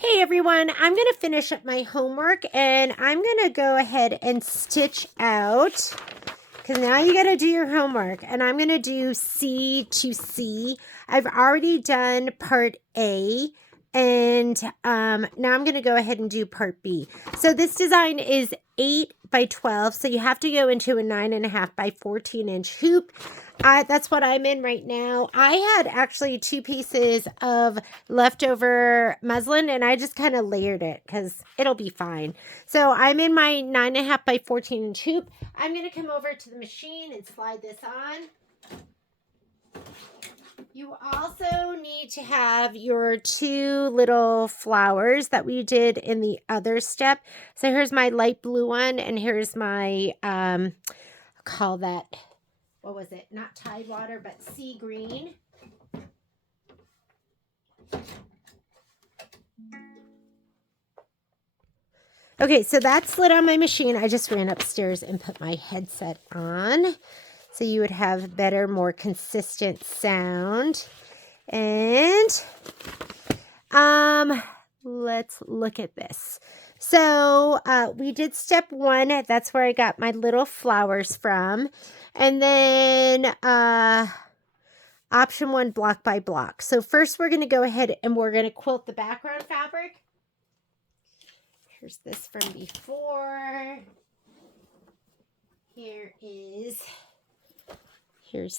Hey everyone, I'm going to finish up my homework and I'm going to go ahead and stitch out, because now you got to do your homework, and I'm going to do C to C. I've already done part A, and now I'm going to go ahead and do part B. So this design is 8 by 12, so you have to go into a 9.5 by 14 inch hoop. That's what I'm in right now. I had actually 2 pieces of leftover muslin, and I just kind of layered it because it'll be fine. So I'm in my 9.5 by 14 inch hoop. I'm going to come over to the machine and slide this on. You also need to have your 2 little flowers that we did in the other step. So here's my light blue one, and here's my, call that, what was it? Not Tidewater, but sea green. Okay, so that's slid on my machine. I just ran upstairs and put my headset on so you would have better, more consistent sound. And let's look at this. So we did step 1. That's where I got my little flowers from. And then option 1, block by block. So first we're going to go ahead and we're going to quilt the background fabric. Here's this from before. Here's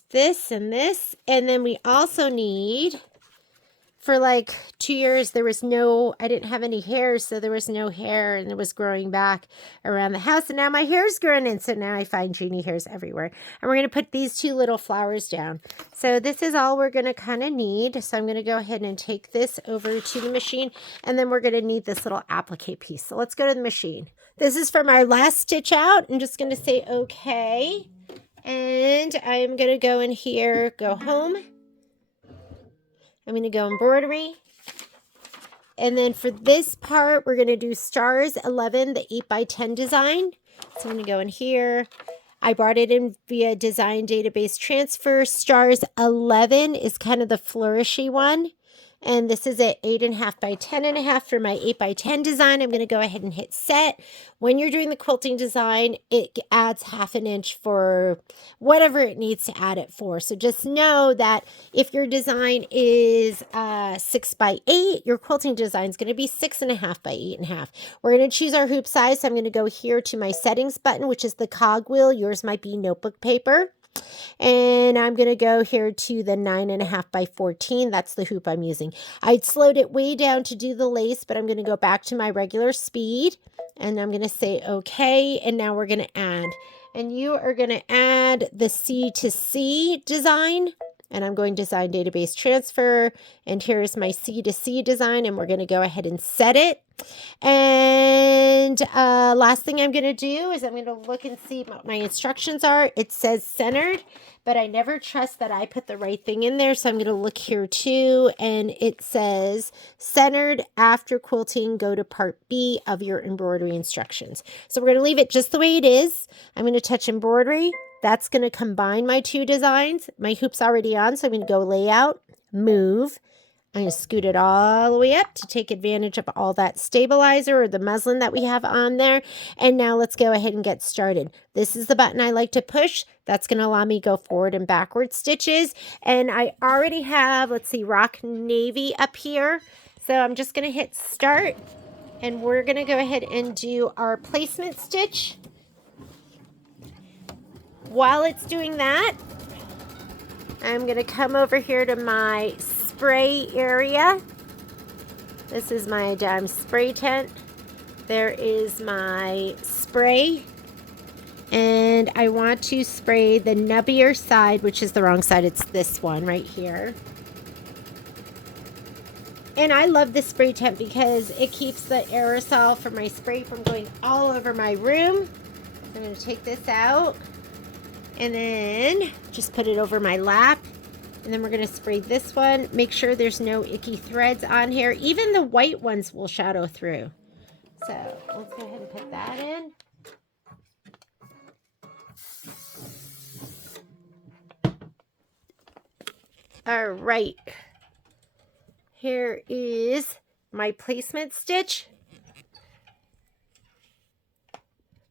this and this. And then we also need, for like 2 years, I didn't have any hair, so there was no hair, and it was growing back around the house. And now my hair's growing in, so now I find Genie hairs everywhere. And we're going to put these 2 little flowers down. So this is all we're going to kind of need. So I'm going to go ahead and take this over to the machine, and then we're going to need this little applique piece. So let's go to the machine. This is from our last stitch out. I'm just going to say okay. And I'm going to go in here, go home. I'm going to go embroidery. And then for this part, we're going to do stars 11, the 8 by 10 design. So I'm going to go in here. I brought it in via design database transfer. Stars 11 is kind of the flourishy one. And this is at 8.5 by 10.5 for my 8 by 10 design. I'm going to go ahead and hit set. When you're doing the quilting design, it adds 1/2 inch for whatever it needs to add it for. So just know that if your design is 6 by 8, your quilting design is going to be 6.5 by 8.5. We're going to choose our hoop size. So I'm going to go here to my settings button, which is the cogwheel. Yours might be notebook paper. And I'm going to go here to the 9.5 by 14. That's the hoop I'm using. I slowed it way down to do the lace, but I'm going to go back to my regular speed. And I'm going to say okay. And now we're going to add. And you are going to add the C to C design. And I'm going design database transfer. And here's my C to C design. And we're going to go ahead and set it. And last thing I'm going to do is I'm going to look and see what my instructions are. It says centered, but I never trust that I put the right thing in there. So I'm going to look here too. And it says centered after quilting, go to part B of your embroidery instructions. So we're going to leave it just the way it is. I'm going to touch embroidery. That's going to combine my 2 designs. My hoop's already on, so I'm going to go layout, move. I'm going to scoot it all the way up to take advantage of all that stabilizer or the muslin that we have on there. And now let's go ahead and get started. This is the button I like to push. That's going to allow me to go forward and backward stitches. And I already have, let's see, rock navy up here. So I'm just going to hit start. And we're going to go ahead and do our placement stitch. While it's doing that, I'm going to come over here to my spray area. This is my dime spray tent. There is my spray. And I want to spray the nubbier side, which is the wrong side. It's this one right here. And I love this spray tent because it keeps the aerosol from my spray from going all over my room. I'm going to take this out and then just put it over my lap. And then we're going to spray this one. Make sure there's no icky threads on here. Even the white ones will shadow through. So let's go ahead and put that in. All right. Here is my placement stitch.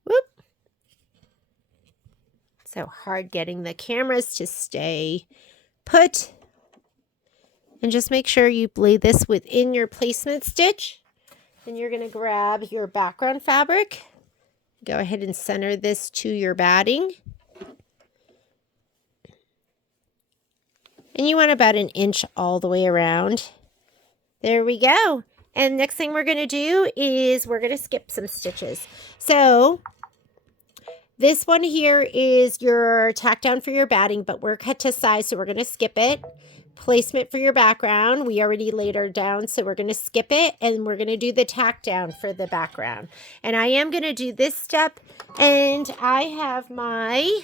Whoop. So hard getting the cameras to stay put. And just make sure you lay this within your placement stitch. Then you're going to grab your background fabric. Go ahead and center this to your batting. And you want about 1 inch all the way around. There we go. And next thing we're going to do is we're going to skip some stitches. So this one here is your tack down for your batting, but we're cut to size, so we're going to skip it. Placement for your background, we already laid her down, so we're going to skip it, and we're going to do the tack down for the background. And I am going to do this step, and I have my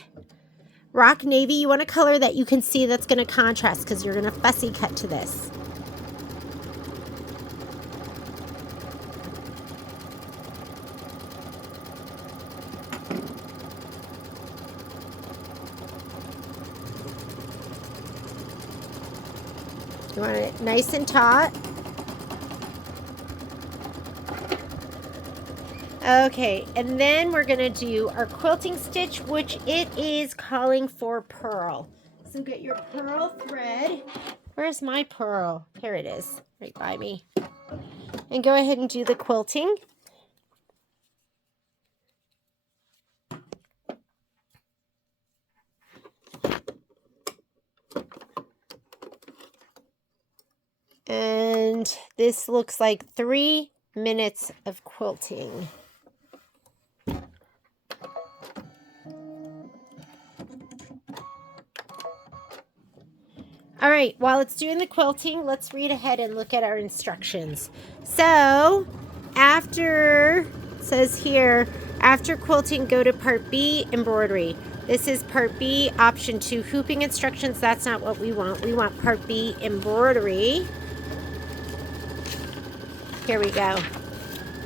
rock navy. You want a color that you can see that's going to contrast, because you're going to fussy cut to this. You want it nice and taut. Okay, and then we're going to do our quilting stitch, which it is calling for pearl. So get your pearl thread. Where's my pearl? Here it is, right by me. And go ahead and do the quilting. And this looks like 3 minutes of quilting. All right, while it's doing the quilting, let's read ahead and look at our instructions. So after, it says here, after quilting, go to part B, embroidery. This is part B, option 2, hooping instructions. That's not what we want. We want part B, embroidery. Here we go.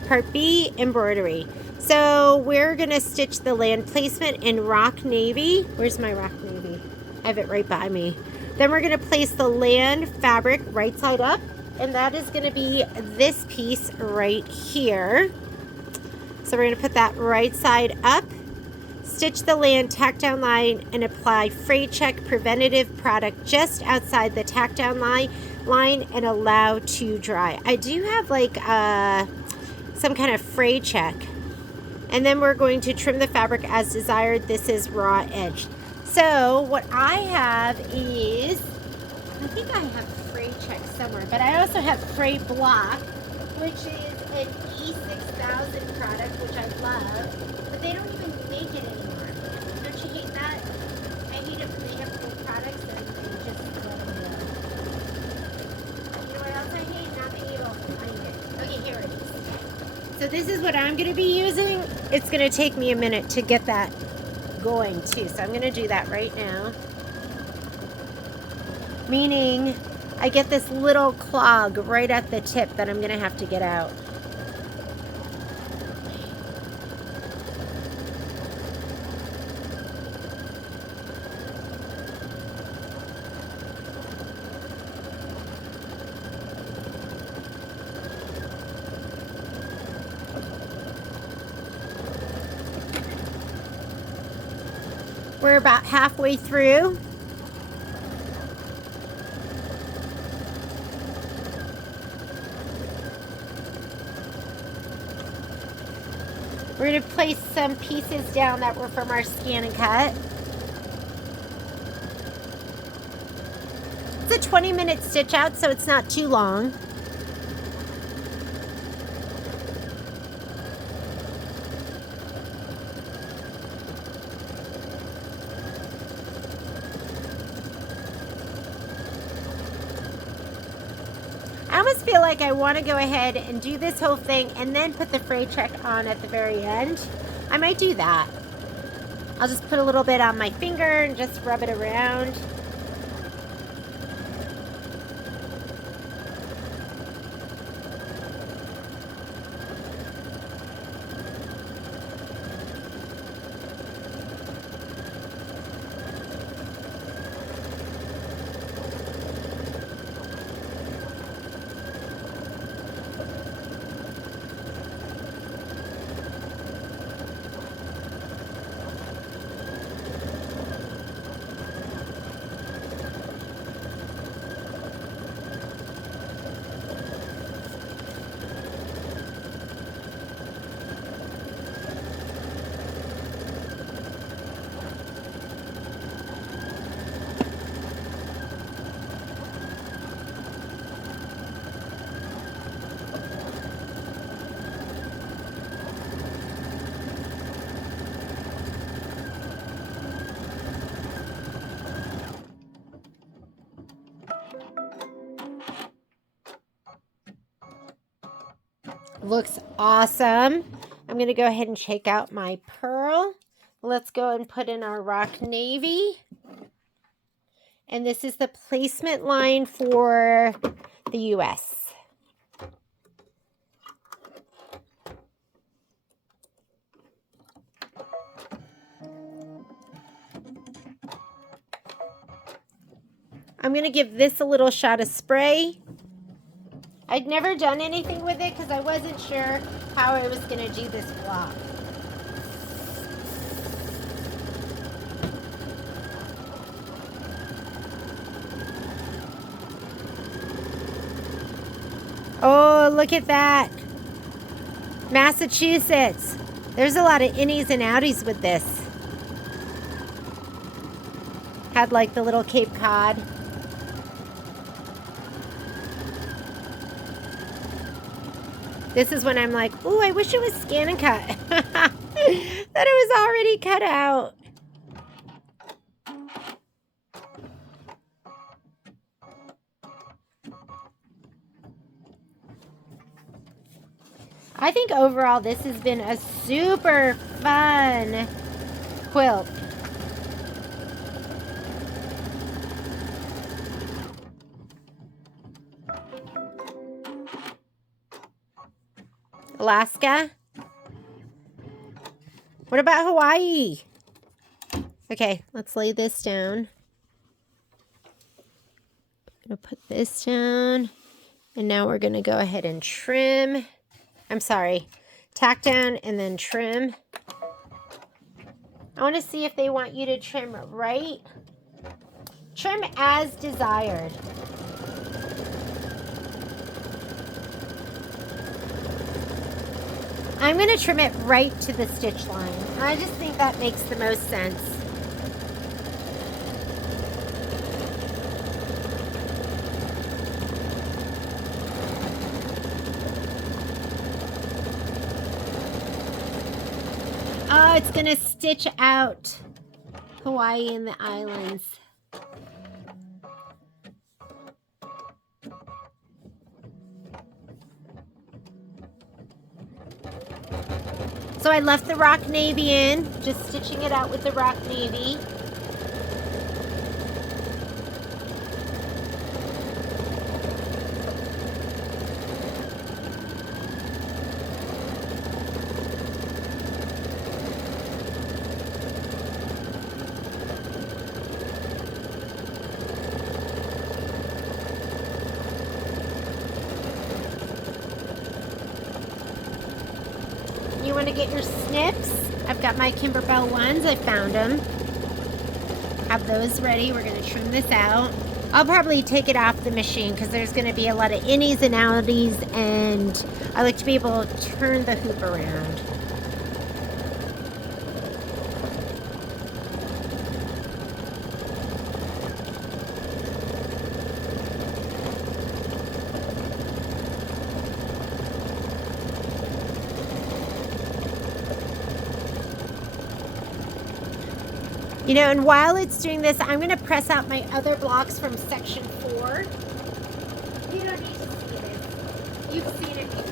Part B, embroidery. So we're going to stitch the land placement in rock navy. Where's my rock navy? I have it right by me. Then we're going to place the land fabric right side up, and that is going to be this piece right here. So we're going to put that right side up, stitch the land tack down line, and apply fray check preventative product just outside the tack down line and allow to dry. I do have like some kind of fray check. And then we're going to trim the fabric as desired. This is raw edged. So what I have is, I think I have fray check somewhere, but I also have fray block, which is an E6000 product, which I love, but they don't even make it anymore. Don't you hate that? I hate it when they have cool products and they just let them go. You know what else I hate? Not being able to find it. Okay, here it is. So this is what I'm going to be using. It's going to take me a minute to get that going too, so I'm going to do that right now. Meaning I get this little clog right at the tip that I'm going to have to get out. We're about halfway through. We're going to place some pieces down that were from our scan and cut. It's a 20-minute stitch out, so it's not too long. I almost feel like I want to go ahead and do this whole thing and then put the fray check on at the very end. I might do that. I'll just put a little bit on my finger and just rub it around. Looks awesome. I'm going to go ahead and check out my pearl. Let's go and put in our rock navy. And this is the placement line for the US. I'm going to give this a little shot of spray. I'd never done anything with it because I wasn't sure how I was going to do this block. Oh, look at that. Massachusetts. There's a lot of innies and outies with this. Had like the little Cape Cod. This is when I'm like, ooh, I wish it was scan and cut. That it was already cut out. I think overall this has been a super fun quilt. Alaska. What about Hawaii? Okay, let's lay this down. I'm going to put this down. And now we're going to go ahead and trim. I'm sorry, tack down and then trim. I want to see if they want you to trim right. Trim as desired. I'm going to trim it right to the stitch line. I just think that makes the most sense. Oh, it's going to stitch out Hawaii and the islands. So I left the rock navy in, just stitching it out with the rock navy. You want to get your snips? I've got my Kimberbell ones. I found them. Have those ready. We're going to trim this out. I'll probably take it off the machine because there's going to be a lot of innies and outies, and I like to be able to turn the hoop around. You know, and while it's doing this, I'm going to press out my other blocks from section 4. You don't need to see this. You've seen it before.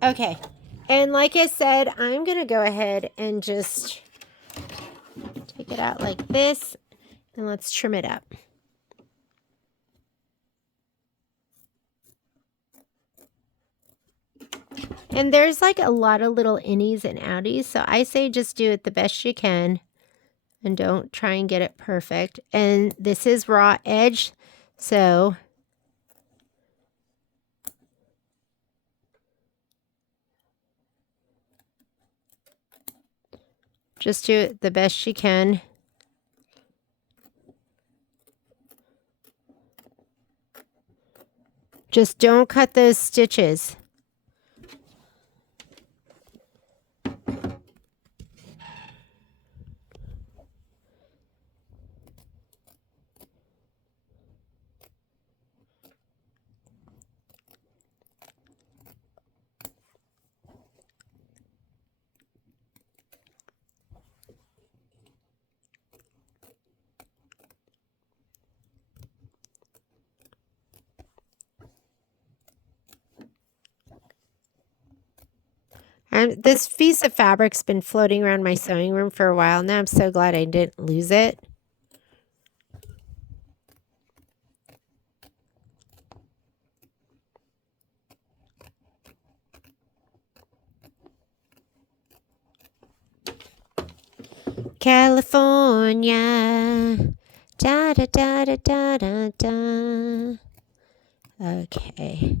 Okay, and like I said, I'm going to go ahead and just take it out like this, and let's trim it up. And there's like a lot of little innies and outies, so I say just do it the best you can, and don't try and get it perfect. And this is raw edge, so just do it the best you can. Just don't cut those stitches. This piece of fabric's been floating around my sewing room for a while now. I'm so glad I didn't lose it. California. Da da da da da da da. Okay.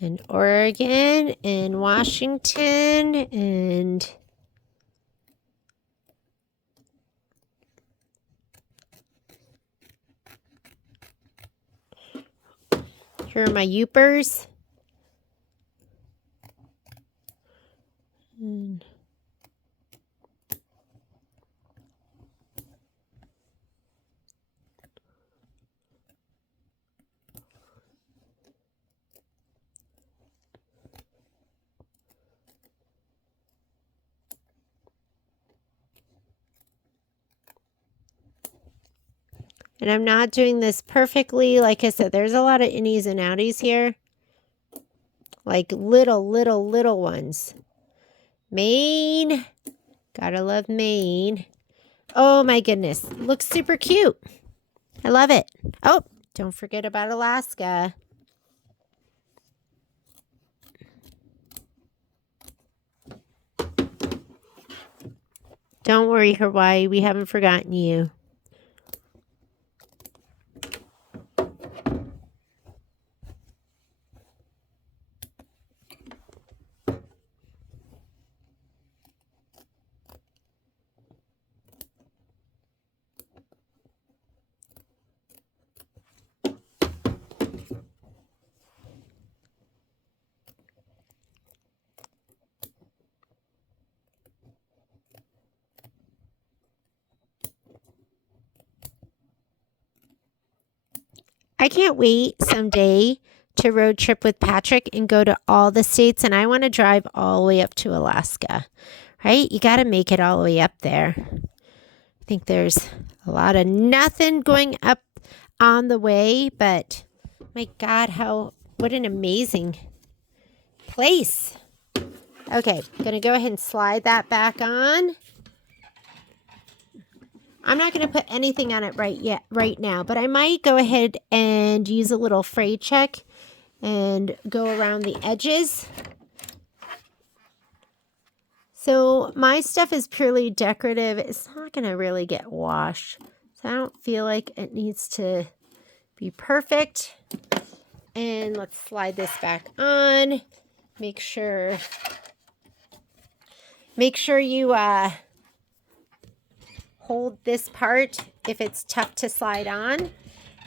And Oregon and Washington and here are my Yoopers. And I'm not doing this perfectly. Like I said, there's a lot of innies and outies here. Like little ones. Maine. Gotta love Maine. Oh my goodness. Looks super cute. I love it. Oh, don't forget about Alaska. Don't worry, Hawaii. We haven't forgotten you. I can't wait someday to road trip with Patrick and go to all the states. And I want to drive all the way up to Alaska, right? You got to make it all the way up there. I think there's a lot of nothing going up on the way, but my God, what an amazing place. Okay, going to go ahead and slide that back on. I'm not going to put anything on it right now, but I might go ahead and use a little fray check and go around the edges. So my stuff is purely decorative. It's not going to really get washed. So I don't feel like it needs to be perfect. And let's slide this back on. Make sure you hold this part if it's tough to slide on.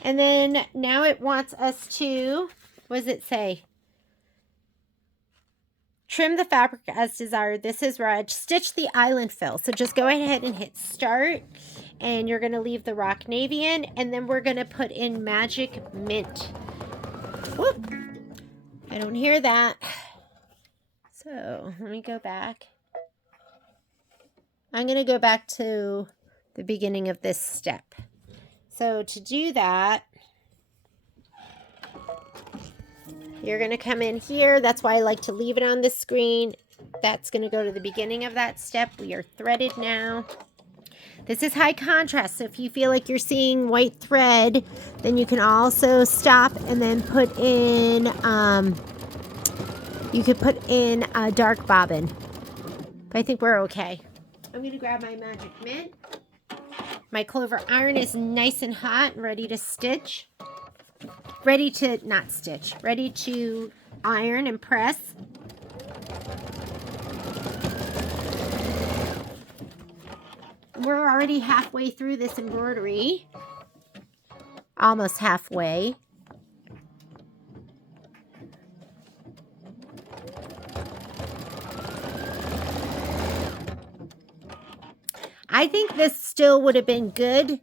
And then now it wants us to, what does it say? Trim the fabric as desired. This is red. Stitch the island fill. So just go ahead and hit start. And you're going to leave the rock navy in. And then we're going to put in magic mint. Whoop. I don't hear that. So let me go back. I'm going to go back to the beginning of this step. So to do that, you're going to come in here. That's why I like to leave it on the screen. That's going to go to the beginning of that step. We are threaded now. This is high contrast, so if you feel like you're seeing white thread, then you can also stop and then put in, you could put in a dark bobbin. But I think we're okay. I'm going to grab my magic mint. My clover iron is nice and hot and ready to stitch. Ready to, not stitch, ready to iron and press. We're already halfway through this embroidery. Almost halfway. I think this still would have been good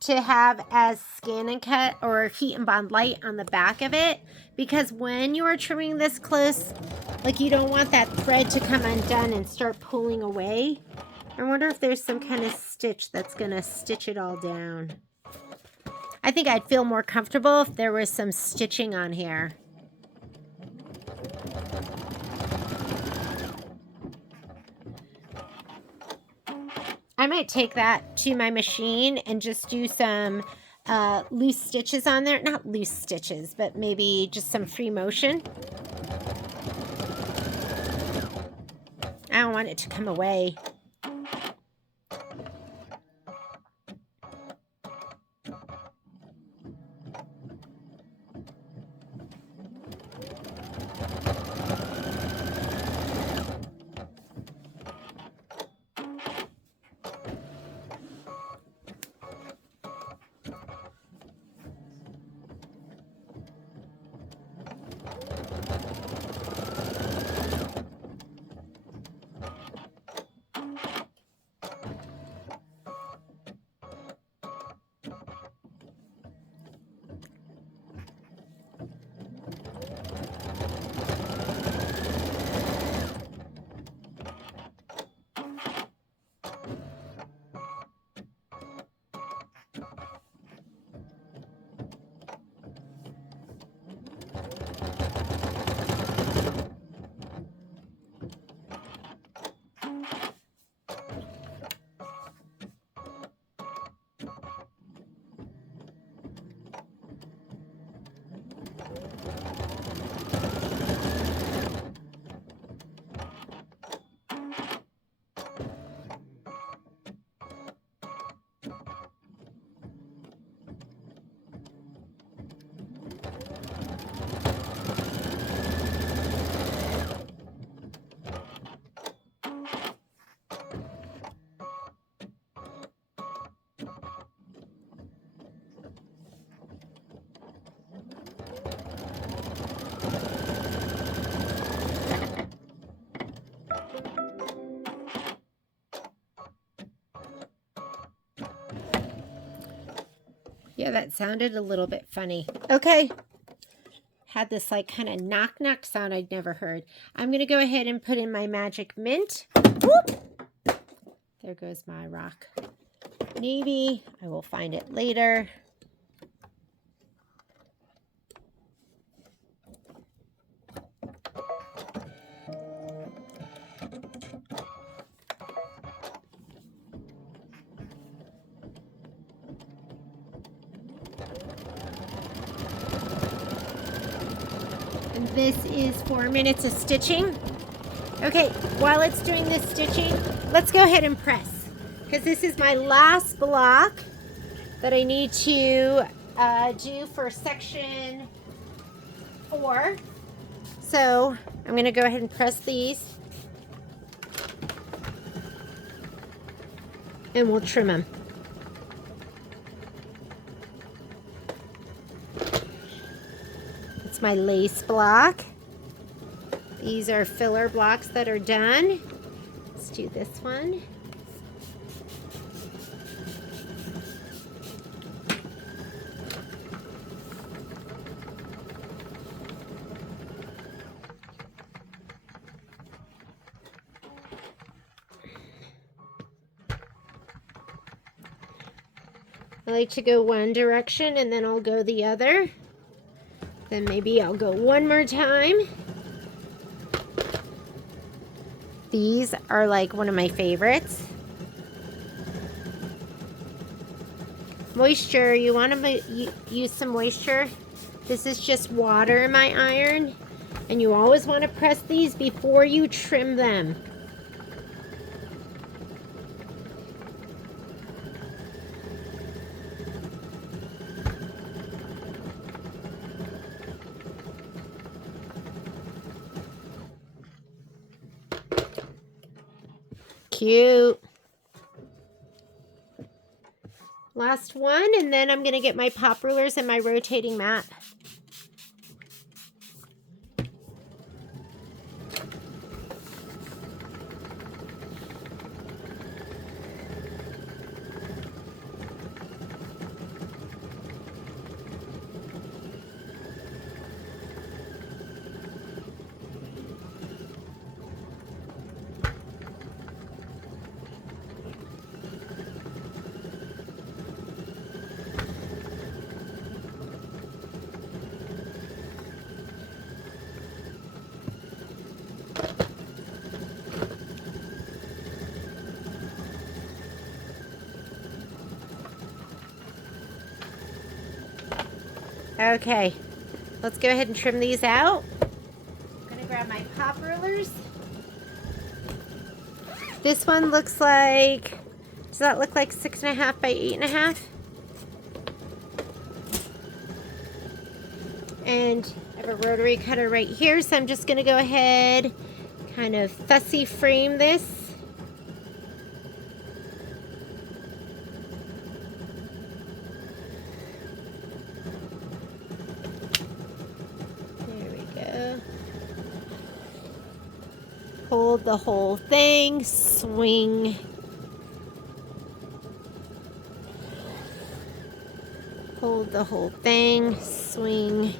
to have as scan and cut or heat and bond light on the back of it, because when you are trimming this close, like, you don't want that thread to come undone and start pulling away. I wonder if there's some kind of stitch that's gonna stitch it all down. I think I'd feel more comfortable if there was some stitching on here. I might take that to my machine and just do some loose stitches on there. Not loose stitches, but maybe just some free motion. I don't want it to come away. Yeah, that sounded a little bit funny. Okay. Had this like kind of knock knock sound I'd never heard. I'm going to go ahead and put in my magic mint. Whoop! There goes my rock navy. I will find it later. This is 4 minutes of stitching. Okay, while it's doing this stitching, let's go ahead and press, because this is my last block that I need to do for section 4. So I'm going to go ahead and press these, and we'll trim them. My lace block. These are filler blocks that are done. Let's do this one. I like to go one direction and then I'll go the other. Then maybe I'll go one more time. These are like one of my favorites. Moisture, you want to use some moisture. This is just water in my iron. And you always want to press these before you trim them. Cute. Last one, and then I'm going to get my pop rulers and my rotating mat. Okay, let's go ahead and trim these out. I'm gonna grab my pop rulers. This one looks like, does that look like 6.5 by 8.5? And I have a rotary cutter right here, so I'm just gonna go ahead, kind of fussy frame this. Hold the whole thing, swing. Hold the whole thing, swing.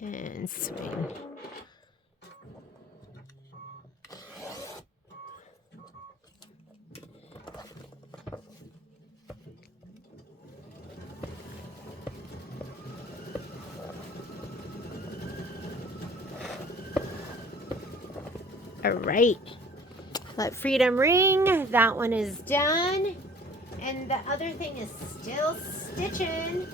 And swing. All right, let freedom ring. That one is done. And the other thing is still stitching.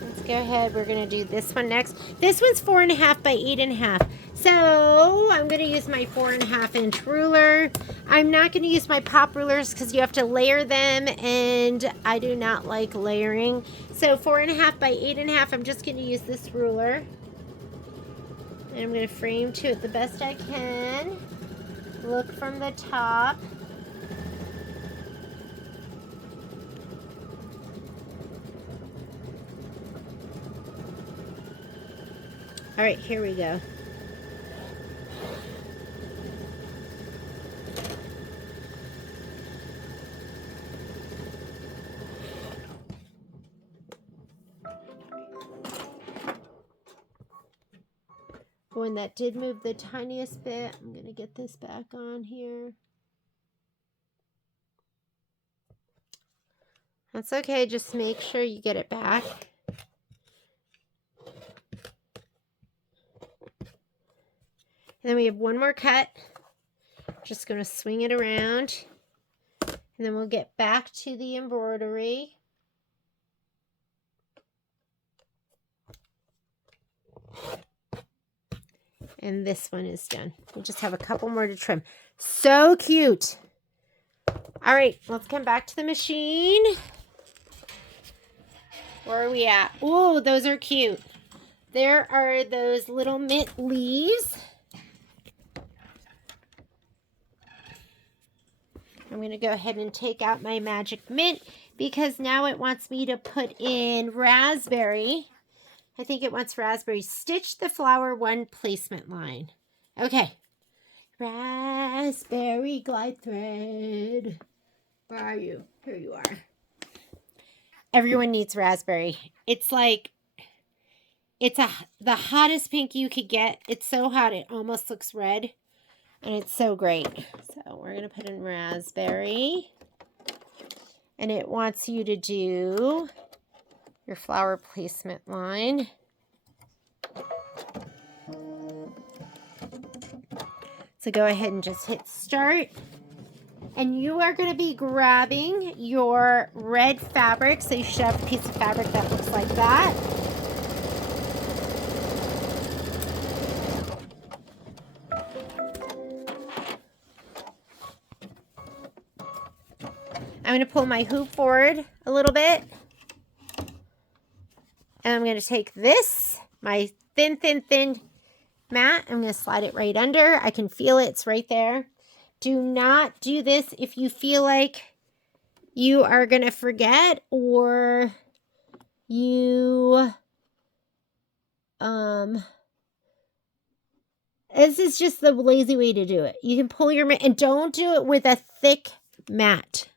Let's go ahead. We're going to do this one next. This one's 4.5 by 8.5. So I'm going to use my 4.5-inch ruler. I'm not going to use my pop rulers because you have to layer them, and I do not like layering. So 4.5 by 8.5, I'm just going to use this ruler. And I'm going to frame to it the best I can. Look from the top. All right, here we go. Oh, and that did move the tiniest bit. I'm going to get this back on here. That's okay. Just make sure you get it back. And then we have one more cut. Just going to swing it around. And then we'll get back to the embroidery. And this one is done. We just have a couple more to trim. So cute. All right, let's come back to the machine. Where are we at? Oh, those are cute. There are those little mint leaves. I'm going to go ahead and take out my magic mint because now it wants me to put in raspberry. I think it wants raspberry. Stitch the flower one placement line. Okay. Raspberry glide thread. Where are you? Here you are. Everyone needs raspberry. It's like, it's the hottest pink you could get. It's so hot it almost looks red. And it's so great. So we're going to put in raspberry. And it wants you to do your flower placement line. So go ahead and just hit start. And you are going to be grabbing your red fabric. So you should have a piece of fabric that looks like that. I'm going to pull my hoop forward a little bit. And I'm going to take this, my thin mat. I'm going to slide it right under. I can feel it. It's right there. Do not do this if you feel like you are going to forget or you, this is just the lazy way to do it. You can pull your mat and don't do it with a thick mat.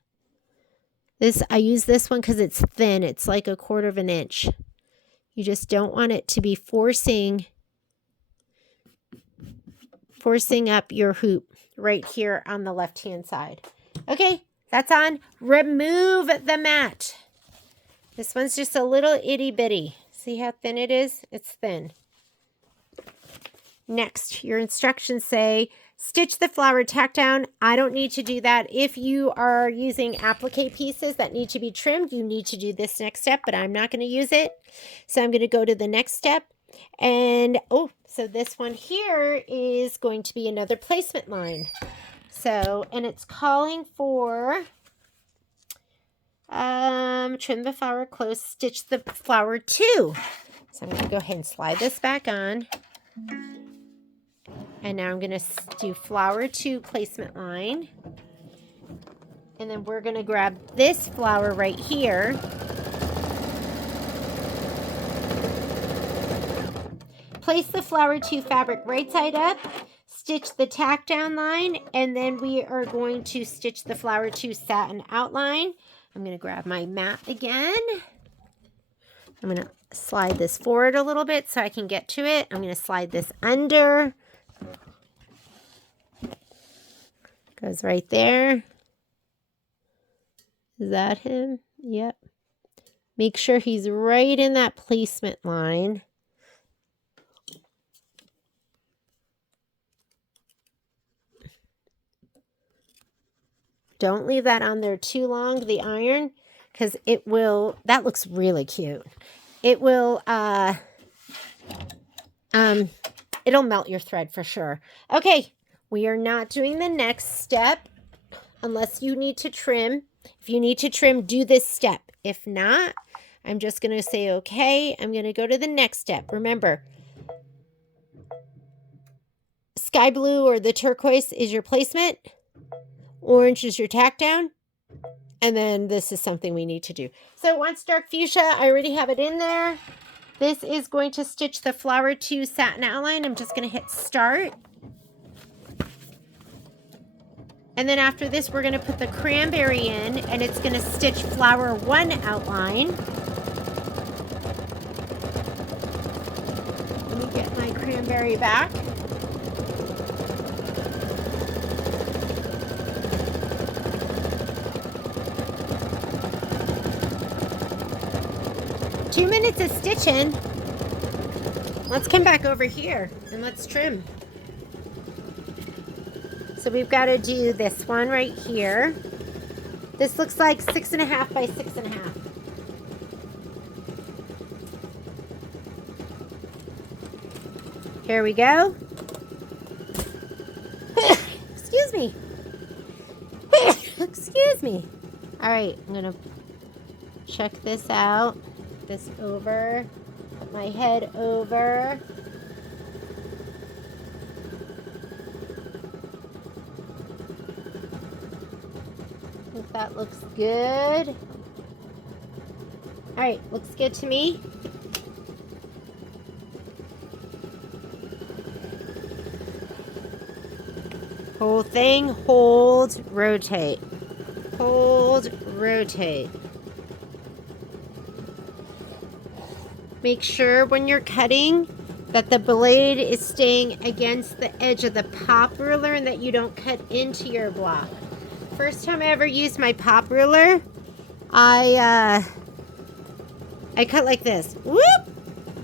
I use this one because it's thin. It's like 1/4 of an inch. You just don't want it to be forcing up your hoop right here on the left-hand side. Okay, that's on. Remove the mat. This one's just a little itty bitty. See how thin it is? It's thin. Next, your instructions say Stitch the flower tack down. I don't need to do that. If you are using applique pieces that need to be trimmed, you need to do this next step, but I'm not going to use it. So I'm going to go to the next step. And, oh, so this one here is going to be another placement line. So, and it's calling for, trim the flower close, stitch the flower 2. So I'm going to go ahead and slide this back on. And now I'm going to do flower 2 placement line. And then we're going to grab this flower right here. Place the flower 2 fabric right side up. Stitch the tack down line. And then we are going to stitch the flower 2 satin outline. I'm going to grab my mat again. I'm going to slide this forward a little bit so I can get to it. I'm going to slide this under. Goes right there. Is that him? Yep. Make sure he's right in that placement line. Don't leave that on there too long, the iron, because it will, that looks really cute. It will, it'll melt your thread for sure. Okay, we are not doing the next step unless you need to trim. If you need to trim, do this step. If not, I'm just going to say, okay, I'm going to go to the next step. Remember, sky blue or the turquoise is your placement. Orange is your tack down. And then this is something we need to do. So once dark fuchsia, I already have it in there. This is going to stitch the flower 2 satin outline. I'm just going to hit start. And then after this, we're going to put the cranberry in, and it's going to stitch flower 1 outline. Let me get my cranberry back. Two minutes of stitching. Let's come back over here and let's trim. So we've got to do this one right here. This looks like 6.5 by 6.5. Here we go. Excuse me. Excuse me. All right, I'm going to check this out. This over. Put my head over. I think that looks good. All right, looks good to me. Whole thing, hold, rotate. Hold, rotate. Make sure when you're cutting that the blade is staying against the edge of the pop ruler and that you don't cut into your block. First time I ever used my pop ruler, I cut like this. Whoop!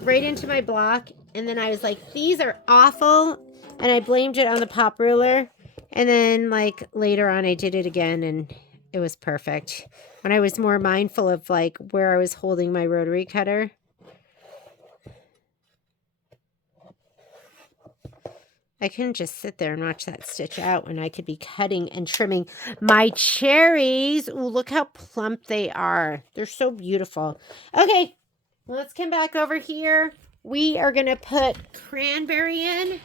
Right into my block. And then I was like, these are awful. And I blamed it on the pop ruler. And then like later on I did it again and it was perfect. When I was more mindful of like where I was holding my rotary cutter. I couldn't just sit there and watch that stitch out when I could be cutting and trimming my cherries. Ooh, look how plump they are. They're so beautiful. Okay, let's come back over here. We are going to put cranberry in.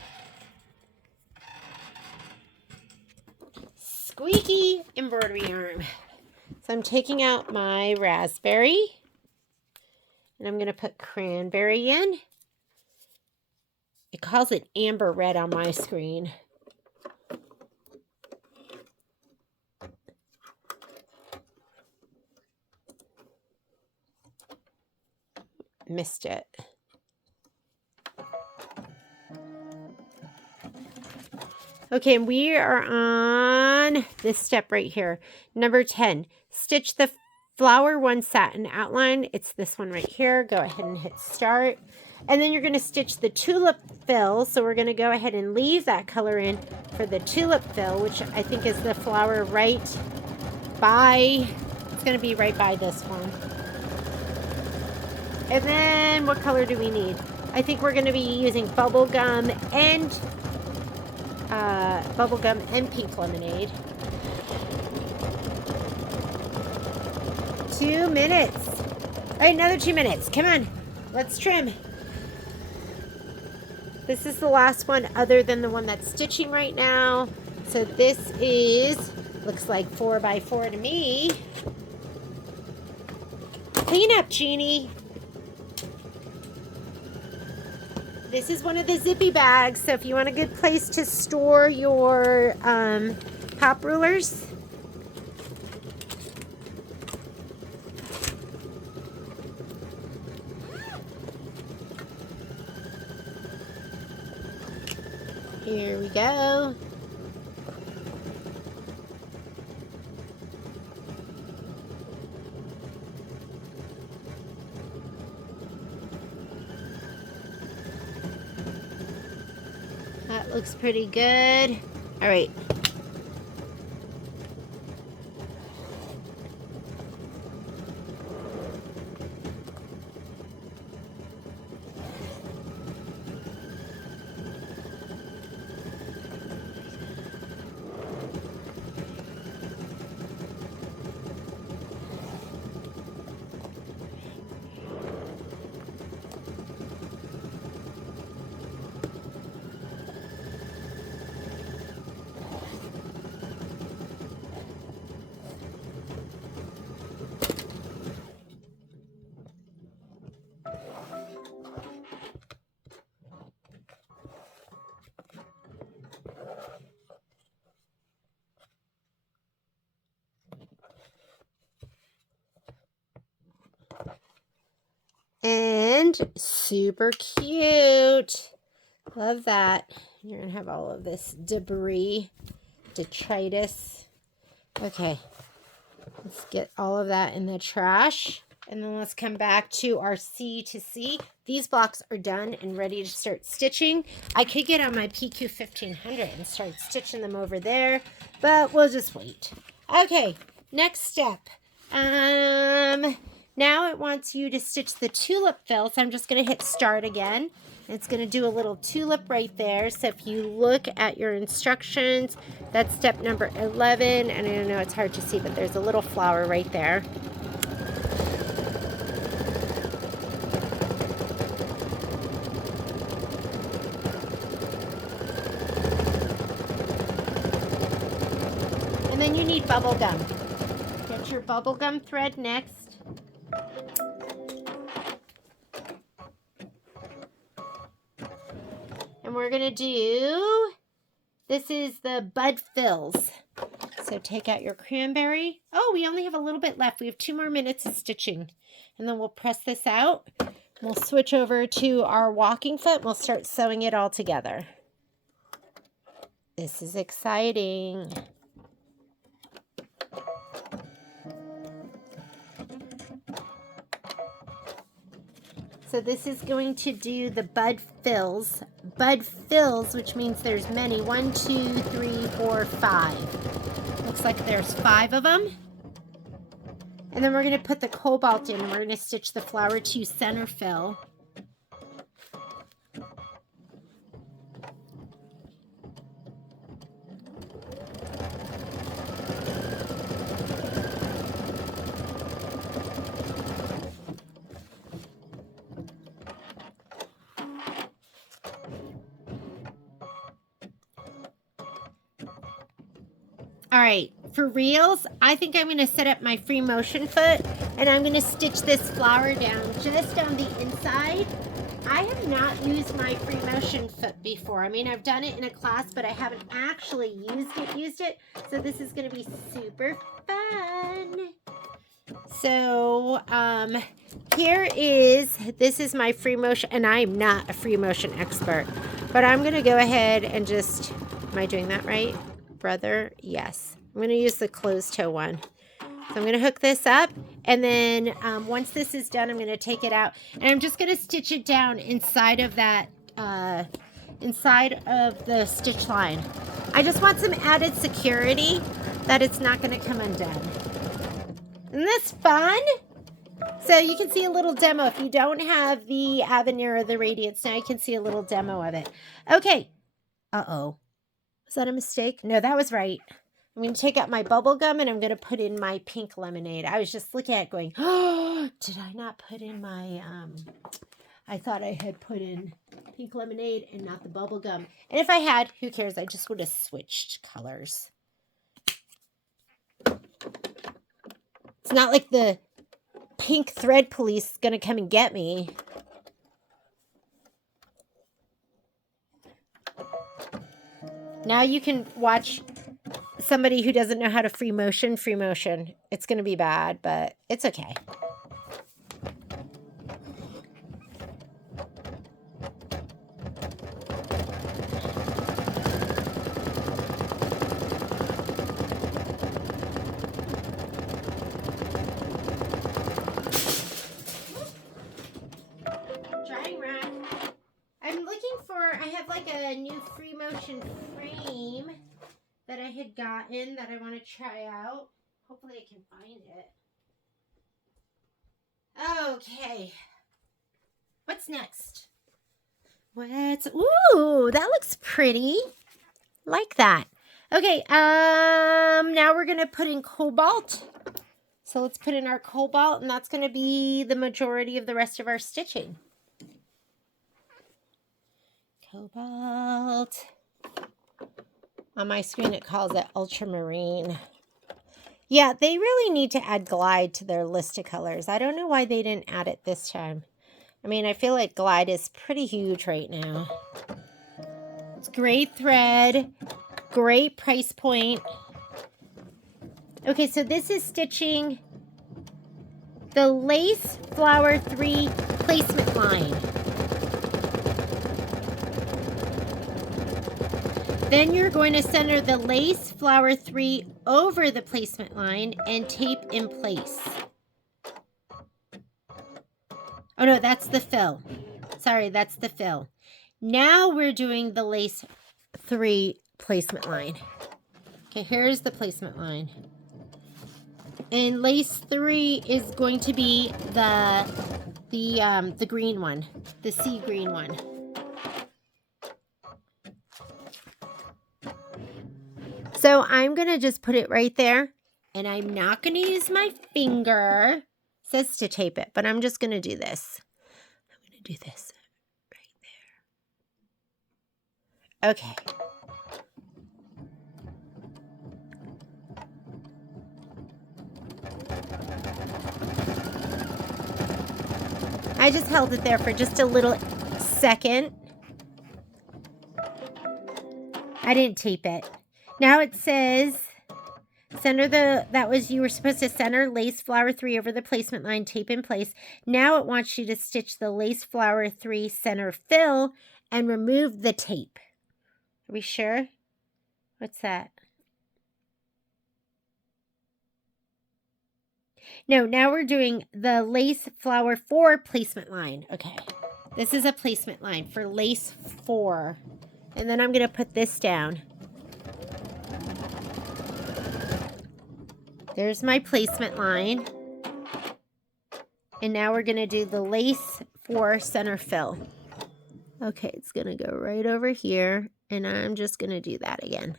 Squeaky embroidery arm. So I'm taking out my raspberry. And I'm going to put cranberry in. It calls it amber red on my screen. Missed it. Okay, and we are on this step right here. Number 10, stitch the flower 1 satin outline. It's this one right here. Go ahead and hit start. And then you're going to stitch the tulip fill. So we're going to go ahead and leave that color in for the tulip fill, which I think is the flower right by, it's going to be right by this one. And then what color do we need? I think we're going to be using bubblegum and pink lemonade. 2 minutes. All right, another 2 minutes. Come on, let's trim. This is the last one other than the one that's stitching right now. So this is, looks like 4x4 to me. Clean up, Jeannie. This is one of the zippy bags, so if you want a good place to store your pop rulers. Here we go. That looks pretty good. All right. And super cute. Love that. You're going to have all of this debris, detritus. Okay. Let's get all of that in the trash. And then let's come back to our C to C. These blocks are done and ready to start stitching. I could get on my PQ 1500 and start stitching them over there, but we'll just wait. Okay, next step. Now it wants you to stitch the tulip fill, so I'm just going to hit start again. It's going to do a little tulip right there. So if you look at your instructions, that's step number 11. And I know it's hard to see, but there's a little flower right there. And then you need bubble gum. Get your bubble gum thread next. And we're going to do, this is the bud fills. So take out your cranberry. Oh, we only have a little bit left. We have 2 more minutes of stitching. And then we'll press this out. We'll switch over to our walking foot. We'll start sewing it all together. This is exciting. So this is going to do the bud fills. Bud fills, which means there's many. 1, 2, 3, 4, 5. Looks like there's 5 of them. And then we're going to put the cobalt in, and we're going to stitch the flower 2 center fill. All right, for reals, I think I'm going to set up my free motion foot, and I'm going to stitch this flower down just on the inside. I have not used my free motion foot before. I mean, I've done it in a class, but I haven't actually used it. So this is going to be super fun. So this is my free motion, and I'm not a free motion expert, but I'm going to go ahead and just, am I doing that right, brother? Yes. I'm going to use the closed toe one. So I'm going to hook this up, and then once this is done, I'm going to take it out, and I'm just going to stitch it down inside of that, inside of the stitch line. I just want some added security that it's not going to come undone. Isn't this fun? So you can see a little demo. If you don't have the Avenir or the Radiance, now you can see a little demo of it. Okay. Uh-oh. Was that a mistake? No, that was right. I'm going to take out my bubble gum and I'm going to put in my pink lemonade. I was just looking at it going, oh, did I not put in my, I thought I had put in pink lemonade and not the bubble gum. And if I had, who cares? I just would have switched colors. It's not like the pink thread police is going to come and get me. Now you can watch somebody who doesn't know how to free motion. It's going to be bad, but it's okay. Drying rack. I'm looking for, I have like a new free motion frame that I had gotten that I want to try out. Hopefully I can find it. Okay. What's next? Ooh, that looks pretty. Like that. Okay, now we're going to put in cobalt. So let's put in our cobalt, and that's going to be the majority of the rest of our stitching. Cobalt. On my screen, it calls it ultramarine. Yeah, they really need to add glide to their list of colors. I don't know why they didn't add it this time. I mean, I feel like glide is pretty huge right now. It's great thread, great price point. Okay, so this is stitching the Lace Flower 3 placement line. Then you're going to center the Lace Flower 3 over the placement line and tape in place. Oh no, that's the fill. Sorry, that's the fill. Now we're doing the Lace 3 placement line. Okay, here's the placement line. And Lace 3 is going to be the green one, the sea green one. So I'm going to just put it right there, and I'm not going to use my finger. It says to tape it, but I'm just going to do this. I'm going to do this right there. Okay. I just held it there for just a little second. I didn't tape it. Now it says, center you were supposed to center Lace Flower 3 over the placement line, tape in place. Now it wants you to stitch the Lace Flower 3 center fill and remove the tape. Are we sure? What's that? No, now we're doing the Lace Flower 4 placement line. Okay, this is a placement line for Lace 4. And then I'm going to put this down. There's my placement line. And now we're going to do the Lace 4 center fill. Okay, it's going to go right over here. And I'm just going to do that again.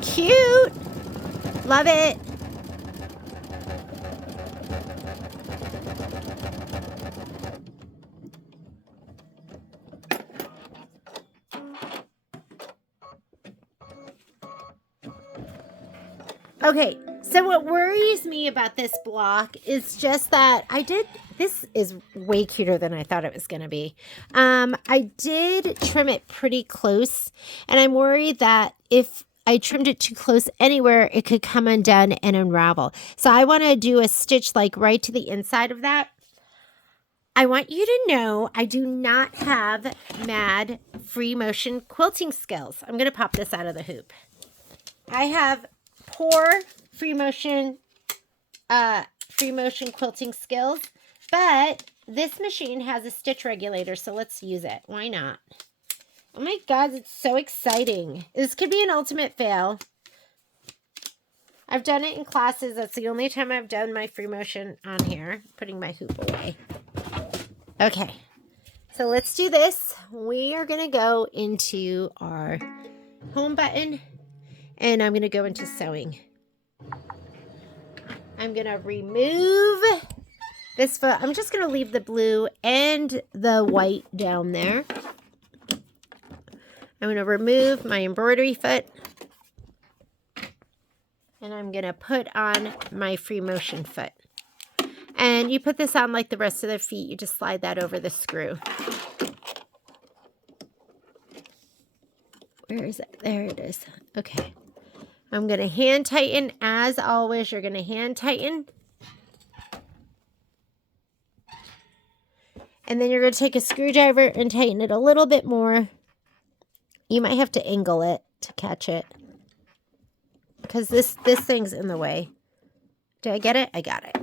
Cute! Love it! Okay, so what worries me about this block is just that this is way cuter than I thought it was going to be. I did trim it pretty close, and I'm worried that if I trimmed it too close anywhere, it could come undone and unravel. So I want to do a stitch like right to the inside of that. I want you to know I do not have mad free motion quilting skills. I'm going to pop this out of the hoop. I have poor free motion quilting skills, but this machine has a stitch regulator, so let's use it. Why not? Oh my God, it's so exciting. This could be an ultimate fail. I've done it in classes. That's the only time I've done my free motion on here. Putting my hoop away. Okay, so let's do this. We are going to go into our home button, and I'm going to go into sewing. I'm going to remove this foot. I'm just going to leave the blue and the white down there. I'm going to remove my embroidery foot, and I'm going to put on my free motion foot. And you put this on like the rest of the feet. You just slide that over the screw. Where is it? There it is. Okay. I'm going to hand tighten. As always, you're going to hand tighten. And then you're going to take a screwdriver and tighten it a little bit more. You might have to angle it to catch it, because this thing's in the way. Did I get it? I got it.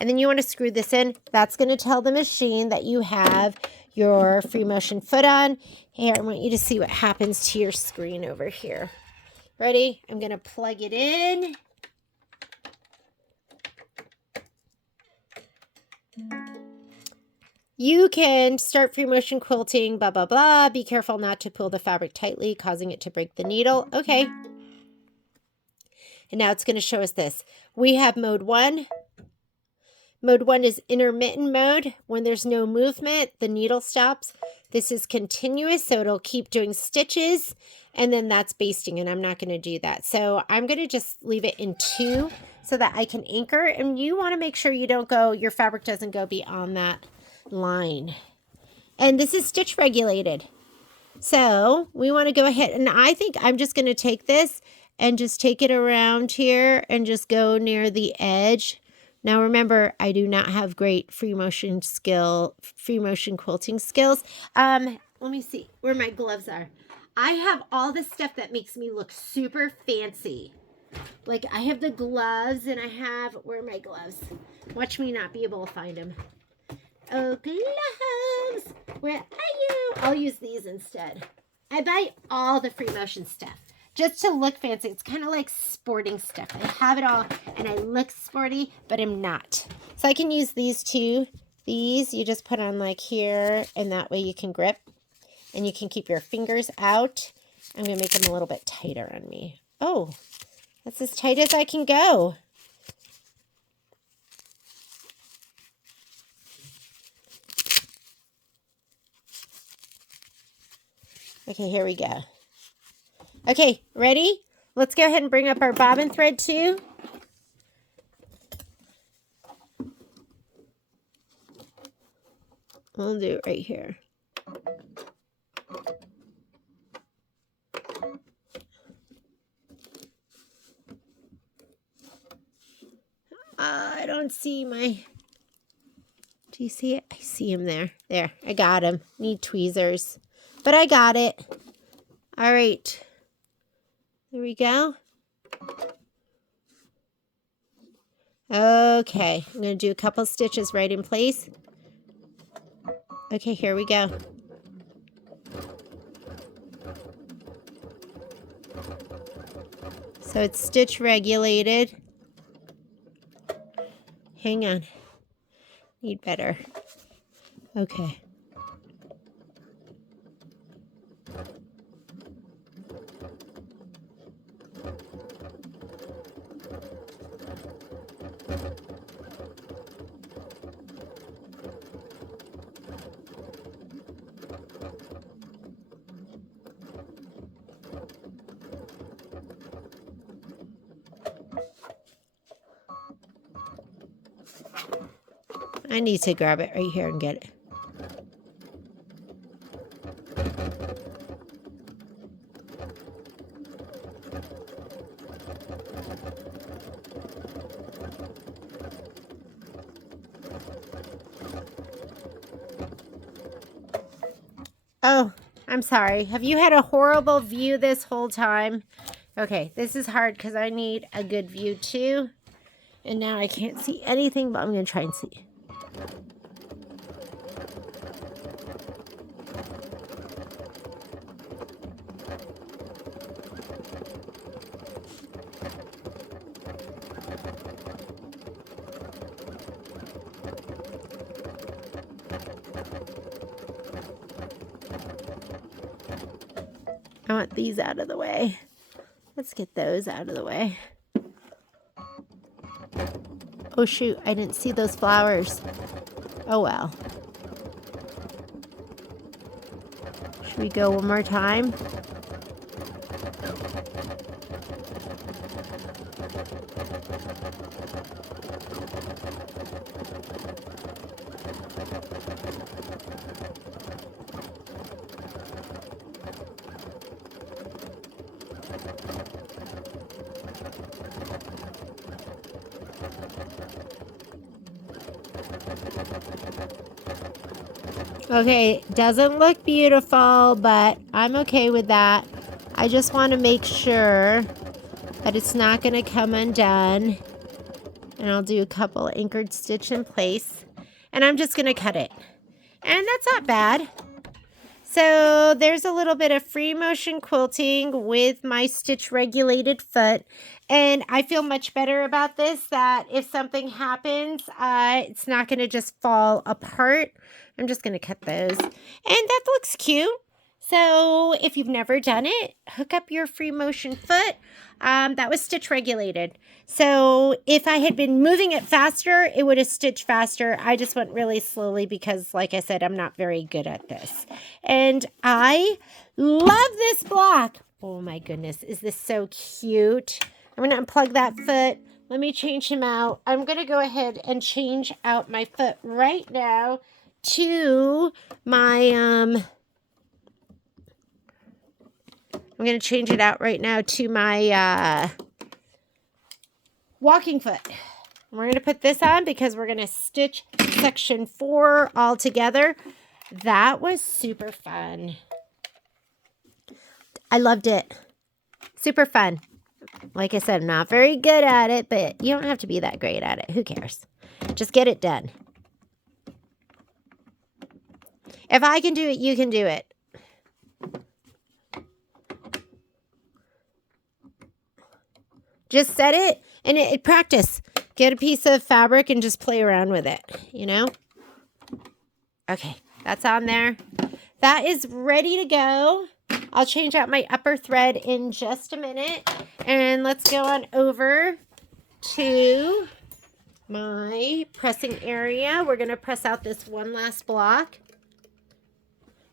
And then you want to screw this in. That's going to tell the machine that you have your free motion foot on. Here, I want you to see what happens to your screen over here. Ready? I'm going to plug it in. You can start free motion quilting, blah, blah, blah. Be careful not to pull the fabric tightly, causing it to break the needle. Okay. And now it's going to show us this. We have mode 1. Mode 1 is intermittent mode. When there's no movement, the needle stops. This is continuous, so it'll keep doing stitches. And then that's basting, and I'm not going to do that. So I'm going to just leave it in 2 so that I can anchor. And you want to make sure you don't go, your fabric doesn't go beyond that line. And this is stitch regulated. So we want to go ahead, and I think I'm just going to take this and just take it around here and just go near the edge. Now remember, I do not have great free motion quilting skills. Let me see where my gloves are. I have all the stuff that makes me look super fancy. Like I have the gloves, and I have, where are my gloves? Watch me not be able to find them. Oh, gloves, where are you? I'll use these instead. I buy all the free motion stuff just to look fancy. It's kind of like sporting stuff. I have it all, and I look sporty, but I'm not. So I can use these two. These you just put on like here, and that way you can grip, and you can keep your fingers out. I'm going to make them a little bit tighter on me. Oh, that's as tight as I can go. Okay, here we go. Okay, ready? Let's go ahead and bring up our bobbin thread too. We'll do it right here. I don't see my... Do you see it? I see him there. There, I got him. Need tweezers. But I got it. All right. There we go. Okay, I'm going to do a couple stitches right in place. Okay, here we go. So it's stitch regulated. Hang on. Need better. Okay. I need to grab it right here and get it. Oh, I'm sorry. Have you had a horrible view this whole time? Okay, this is hard because I need a good view too. And now I can't see anything, but I'm going to try and see. I want these out of the way. Let's get those out of the way. Oh shoot, I didn't see those flowers. Oh well. Should we go one more time? Okay, doesn't look beautiful, but I'm okay with that. I just want to make sure that it's not going to come undone. And I'll do a couple anchored stitch in place. And I'm just going to cut it. And that's not bad. So there's a little bit of free motion quilting with my stitch regulated foot. And I feel much better about this, that if something happens, it's not going to just fall apart. I'm just going to cut those. And that looks cute. So if you've never done it, hook up your free motion foot. That was stitch regulated. So if I had been moving it faster, it would have stitched faster. I just went really slowly because, like I said, I'm not very good at this. And I love this block. Oh my goodness, is this so cute? I'm going to unplug that foot. Let me change him out. I'm going to go ahead and change out my foot right now to my, I'm going to change it out right now to my walking foot. We're going to put this on because we're going to stitch section 4 all together. That was super fun. I loved it. Super fun. Like I said, I'm not very good at it, but you don't have to be that great at it. Who cares? Just get it done. If I can do it, you can do it. Just set it and practice. Get a piece of fabric and just play around with it, you know? Okay, that's on there. That is ready to go. I'll change out my upper thread in just a minute. And let's go on over to my pressing area. We're going to press out this one last block.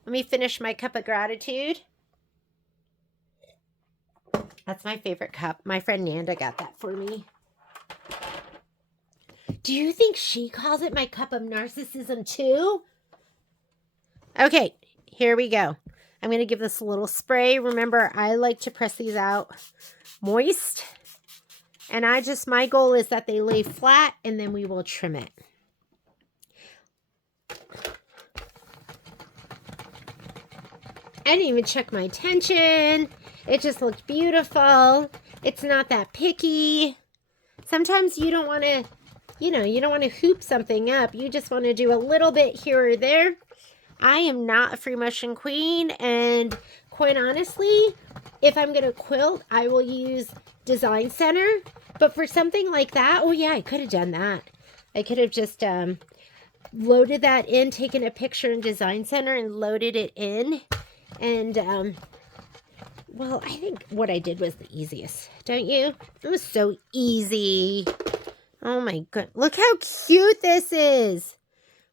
Let me finish my cup of gratitude. That's my favorite cup. My friend Nanda got that for me. Do you think she calls it my cup of narcissism too? Okay, here we go. I'm going to give this a little spray. Remember, I like to press these out moist. And my goal is that they lay flat and then we will trim it. I didn't even check my tension. It just looked beautiful. It's not that picky. Sometimes you don't want to, you don't want to hoop something up. You just want to do a little bit here or there. I am not a free motion queen, and quite honestly, if I'm going to quilt, I will use Design Center. But for something like that, oh yeah, I could have done that. I could have just loaded that in, taken a picture in Design Center and loaded it in. And, well, I think what I did was the easiest, don't you? It was so easy. Oh my god, look how cute this is.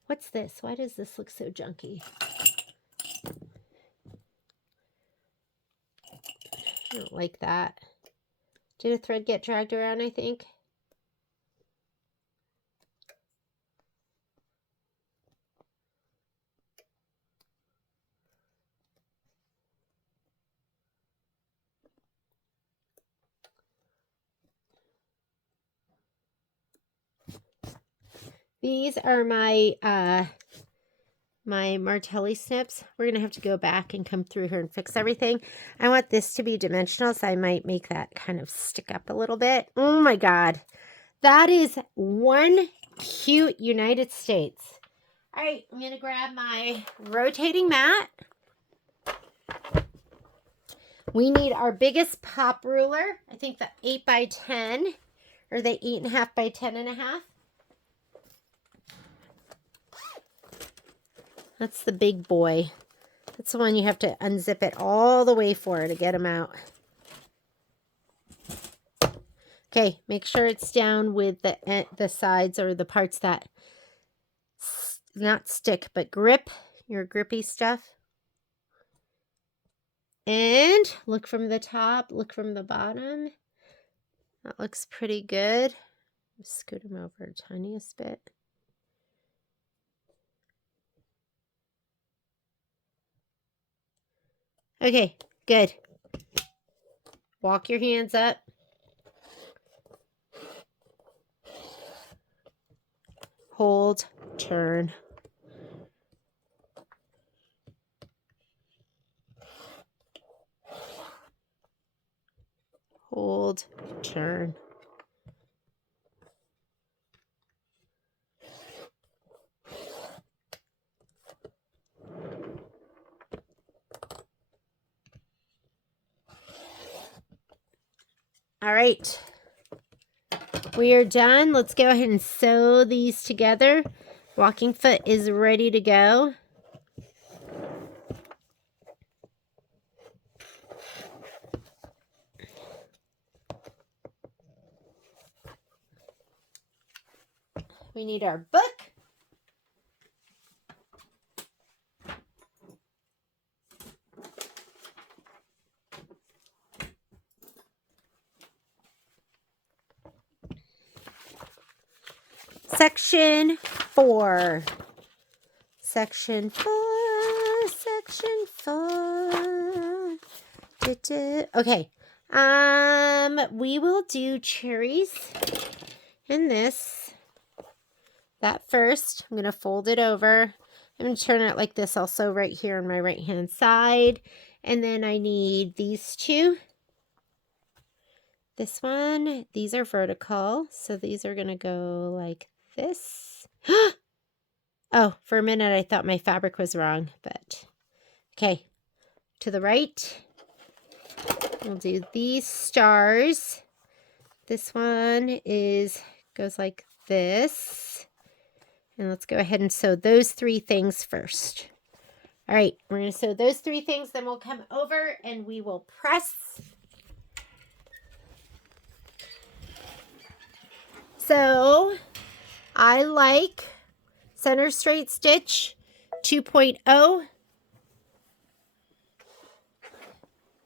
What's this? Why does this look so junky? I don't like that. Did a thread get dragged around, I think? These are my my Martelli snips. We're going to have to go back and come through here and fix everything. I want this to be dimensional, so I might make that kind of stick up a little bit. Oh my God. That is one cute United States. All right, I'm going to grab my rotating mat. We need our biggest pop ruler. I think the 8 by 10 or the 8.5 by 10.5. That's the big boy. That's the one you have to unzip it all the way for to get them out. Okay, make sure it's down with the sides or the parts that not stick, but grip, your grippy stuff. And look from the top, look from the bottom. That looks pretty good. Scoot them over the tiniest bit. Okay, good. Walk your hands up. Hold, turn. Hold, turn. All right. We are done. Let's go ahead and sew these together. Walking foot is ready to go. We need our book. Section 4. Section 4. Section 4. Okay. We will do cherries in this. That first. I'm going to fold it over. I'm going to turn it like this also right here on my right hand side. And then I need these two. This one, these are vertical. So these are going to go like this. Oh, for a minute I thought my fabric was wrong, but okay. To the right, we'll do these stars. This one goes like this. And let's go ahead and sew those 3 things first. All right, we're going to sew those 3 things, then we'll come over and we will press. So I like center straight stitch 2.0.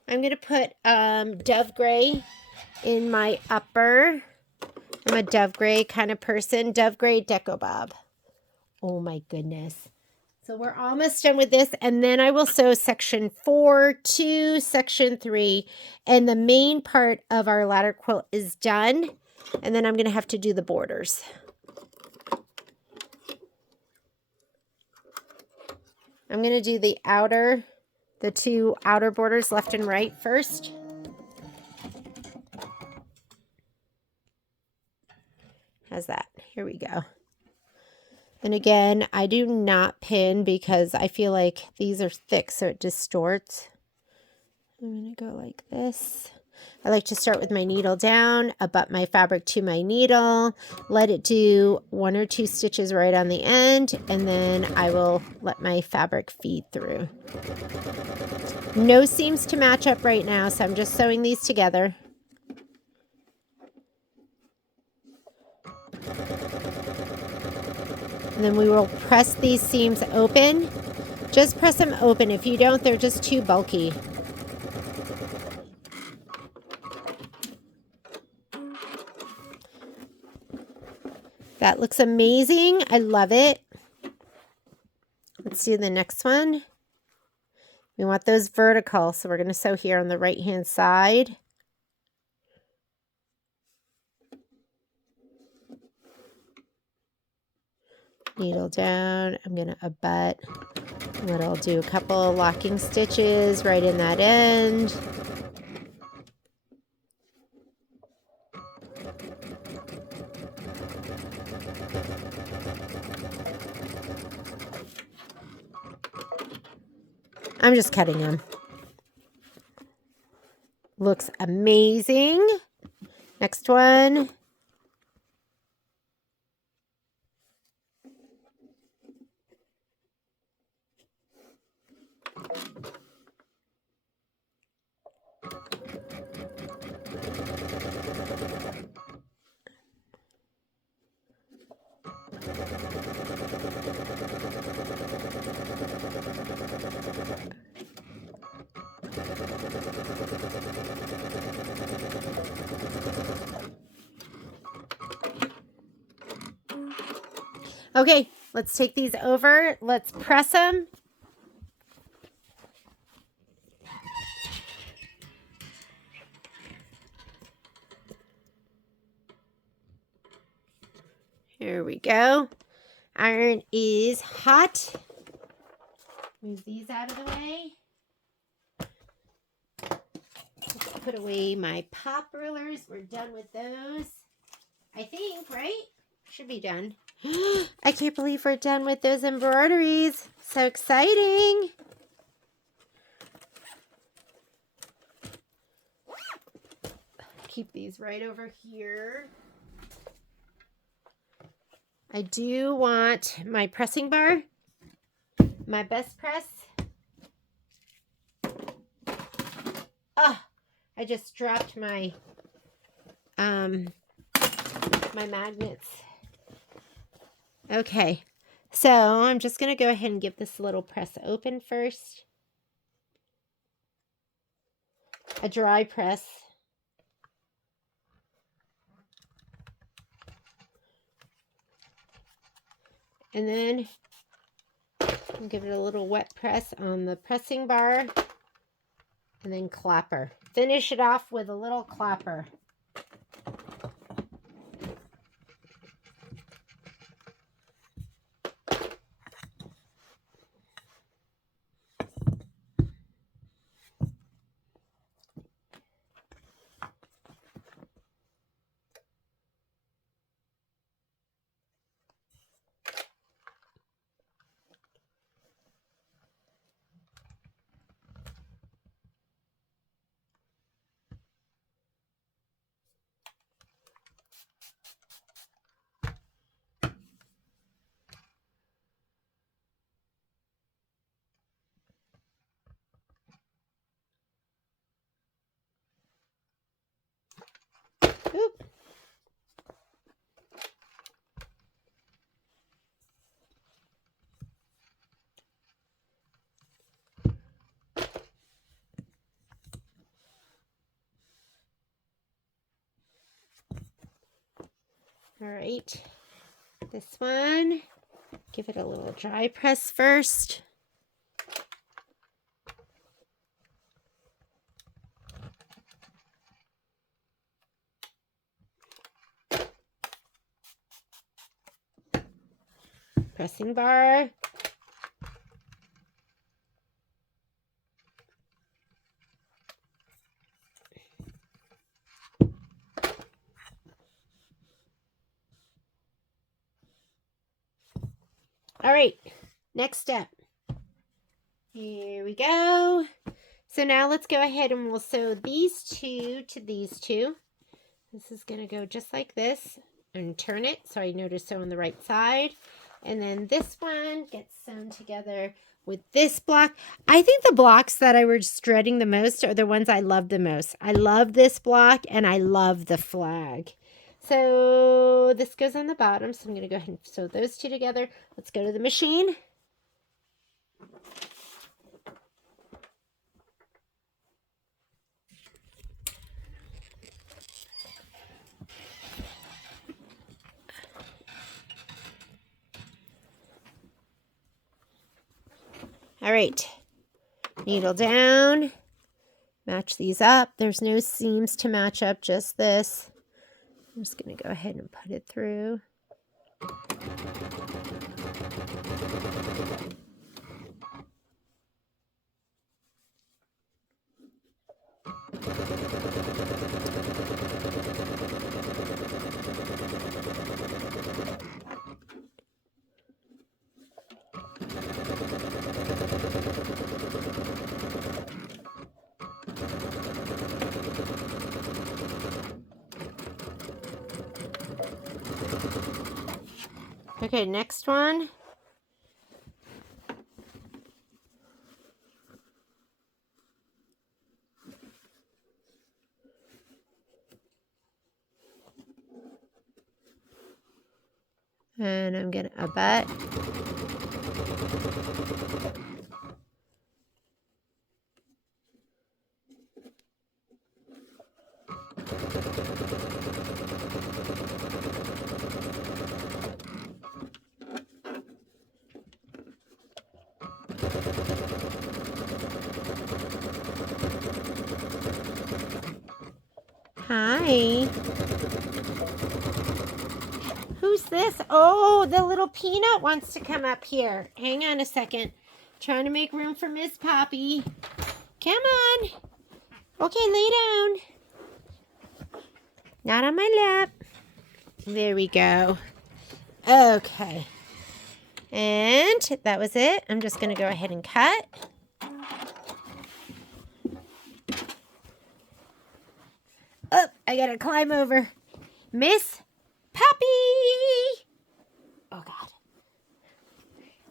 I'm going to put dove gray in my upper. I'm a dove gray kind of person. Dove gray Deco Bob. Oh my goodness. So we're almost done with this, and then I will sew section 4 to section 3, and the main part of our ladder quilt is done, and then I'm going to have to do the borders. I'm going to do the 2 outer borders left and right first. How's that? Here we go. And again, I do not pin because I feel like these are thick, so it distorts. I'm going to go like this. I like to start with my needle down, abut my fabric to my needle, let it do 1 or 2 stitches right on the end, and then I will let my fabric feed through. No seams to match up right now, so I'm just sewing these together. And then we will press these seams open. Just press them open. If you don't, they're just too bulky. That looks amazing. I love it. Let's do the next one. We want those vertical, so we're going to sew here on the right-hand side. needle down. I'm going to abut. And I'll do a couple locking stitches right in that end. I'm just cutting them. Looks amazing. Next one. Okay, let's take these over. Let's press them. Here we go. Iron is hot. Move these out of the way. Let's put away my pop rulers. We're done with those. I think, right? Should be done. I can't believe we're done with those embroideries. So exciting. Keep these right over here. I do want my pressing bar, my best press. Oh, I just dropped my my magnets. Okay, so I'm just going to go ahead and give this little press open first. A dry press. And then I'll give it a little wet press on the pressing bar. And then clapper. Finish it off with a little clapper. Oop. All right, this one, give it a little dry press first. Pressing bar. All right, next step. Here we go. So now let's go ahead and we'll sew these two to these two. This is going to go just like this and turn it so I know to sew on the right side. And then this one gets sewn together with this block. I think the blocks that I was dreading the most are the ones I love the most. I love this block and I love the flag. So this goes on the bottom. So I'm going to go ahead and sew those two together. Let's go to the machine. All right, needle down, match these up. There's no seams to match up, just this. I'm just going to go ahead and put it through. Okay, next one. And I'm going to abut. Hi. Who's this? Oh, the little peanut wants to come up here. Hang on a second. Trying to make room for Miss Poppy. Come on. Okay, lay down. Not on my lap. There we go. Okay. And that was it. I'm just going to go ahead and cut. Oh, I got to climb over. Miss Poppy. Oh, God.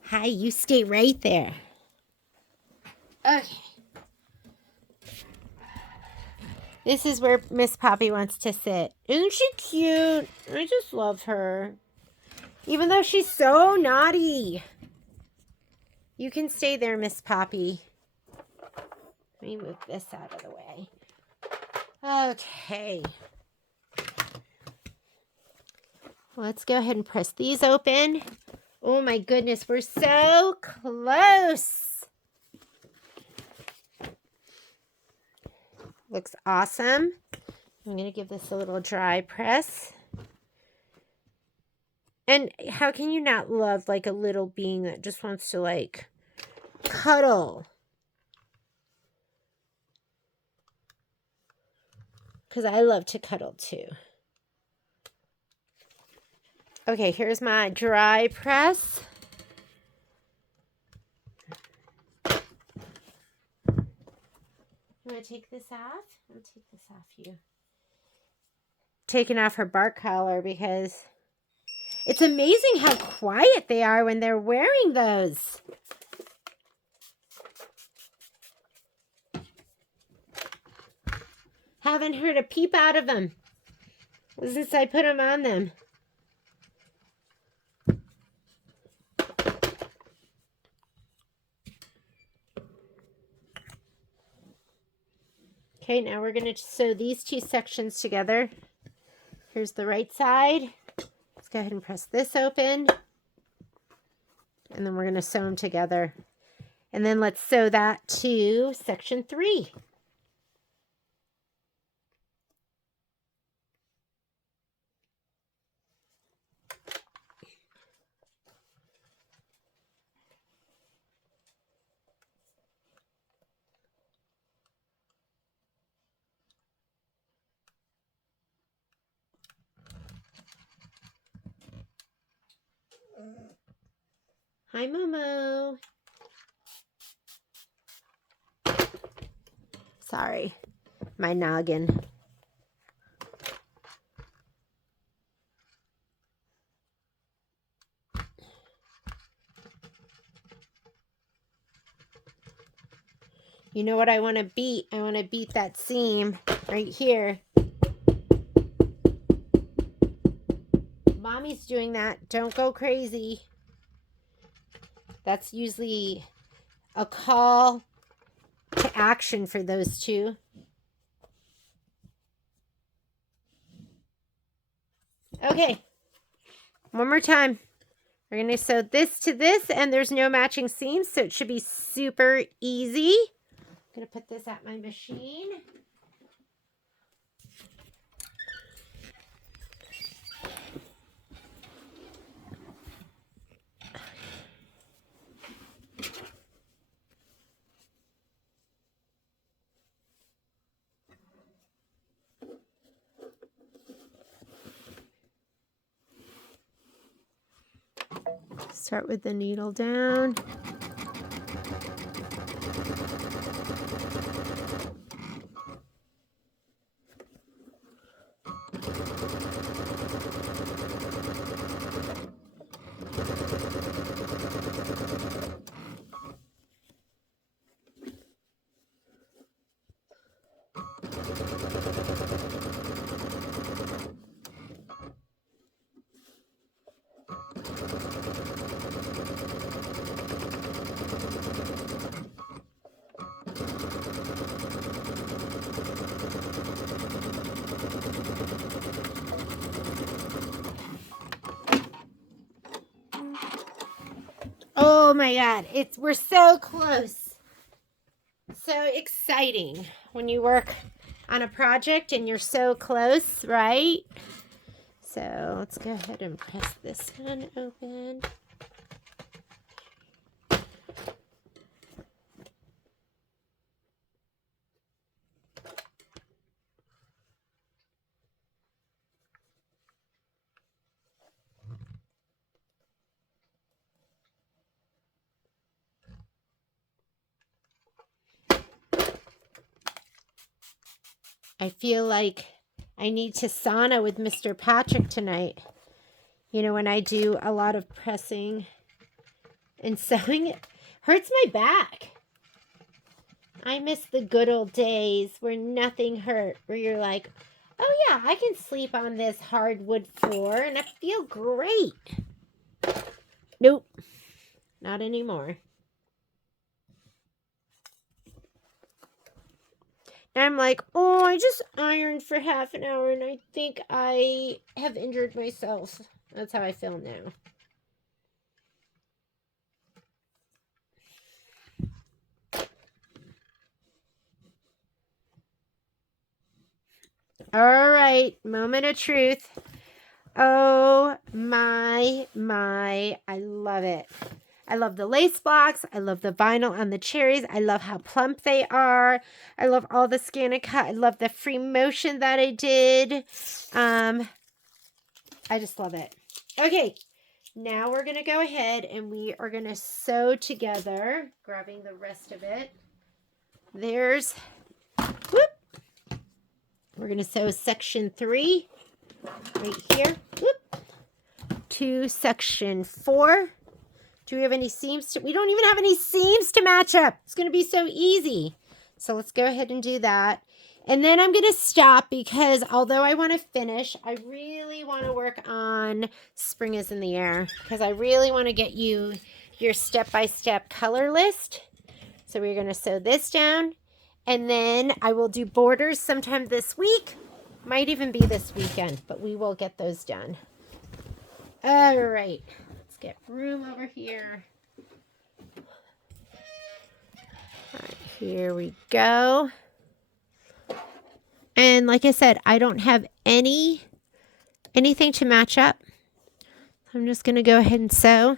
Hi, you stay right there. Okay. This is where Miss Poppy wants to sit. Isn't she cute? I just love her. Even though she's so naughty. You can stay there, Miss Poppy. Let me move this out of the way. Okay. Let's go ahead and press these open. Oh my goodness, we're so close. Looks awesome. I'm going to give this a little dry press. And how can you not love like a little being that just wants to like cuddle? Because I love to cuddle too. Okay, here's my dry press. You want to take this off? I'll take this off you. Taking off her bark collar because it's amazing how quiet they are when they're wearing those. Haven't heard a peep out of them since I put them on them. Okay, now we're going to sew these two sections together. Here's the right side. Let's go ahead and press this open. And then we're going to sew them together. And then let's sew that to section 3. Hi, Momo. Sorry, my noggin. You know what I want to beat? I want to beat that seam right here. Mommy's doing that. Don't go crazy. That's usually a call to action for those two. Okay. One more time. We're going to sew this to this, and there's no matching seams, so it should be super easy. I'm going to put this at my machine. Start with the needle down. Oh my God, we're so close. So exciting when you work on a project and you're so close, right? So let's go ahead and press this one open. I feel like I need to sauna with Mr. Patrick tonight. You know, when I do a lot of pressing and sewing, it hurts my back. I miss the good old days where nothing hurt, where you're like, oh yeah, I can sleep on this hardwood floor and I feel great. Nope, not anymore. And I'm like, oh, I just ironed for half an hour and I think I have injured myself. That's how I feel now. All right, moment of truth. Oh my, I love it. I love the lace blocks. I love the vinyl on the cherries. I love how plump they are. I love all the scan and cut. I love the free motion that I did. I just love it. Okay, now we're going to go ahead and we are going to sew together, grabbing the rest of it. There's, whoop. We're going to sew section 3 right here. Whoop. To section 4. Do we have any seams? We don't even have any seams to match up. It's going to be so easy. So let's go ahead and do that. And then I'm going to stop because although I want to finish, I really want to work on Spring is in the Air because I really want to get you your step-by-step color list. So we're going to sew this down. And then I will do borders sometime this week. Might even be this weekend, but we will get those done. All right. Get room over here. All right, here we go. And like I said, I don't have anything to match up. I'm just going to go ahead and sew.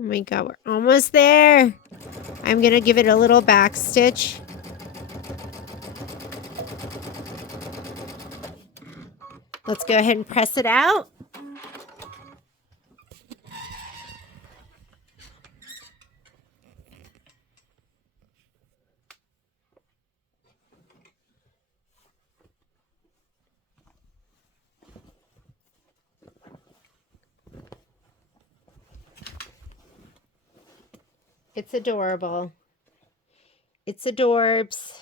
Oh my God, we're almost there. I'm going to give it a little back stitch. Let's go ahead and press it out. It's adorable. It's adorbs.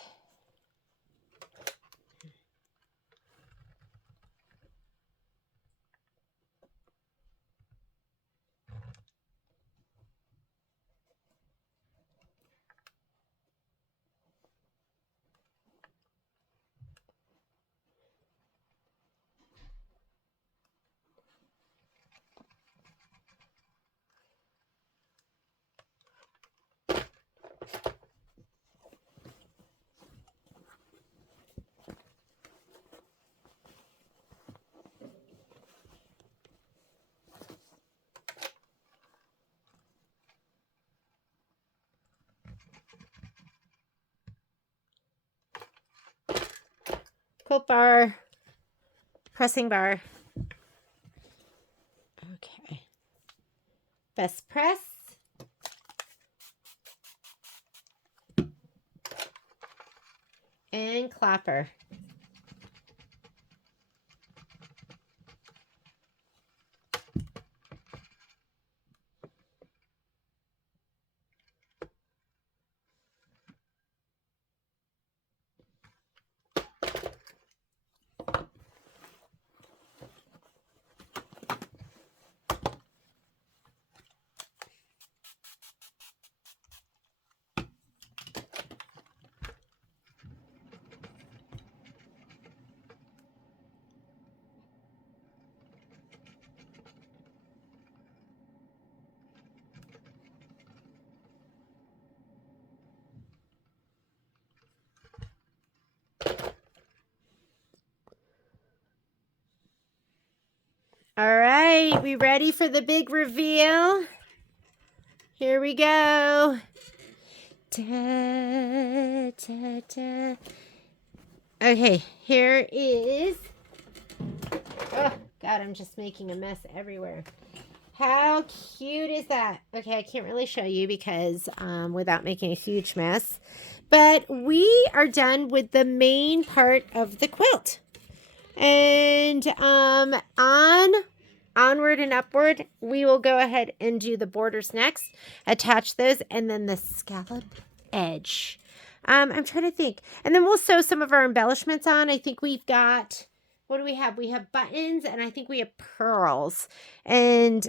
Quilt bar. Pressing bar. Okay. Best press. And clapper. All right, we ready for the big reveal? Here we go. Da, da, da. Okay, here is... Oh, God, I'm just making a mess everywhere. How cute is that? Okay, I can't really show you because without making a huge mess. But we are done with the main part of the quilt. And onward and upward, we will go ahead and do the borders next. Attach those and then the scallop edge. I'm trying to think. And then we'll sew some of our embellishments on. I think we've got... What do we have? We have buttons, and I think we have pearls. And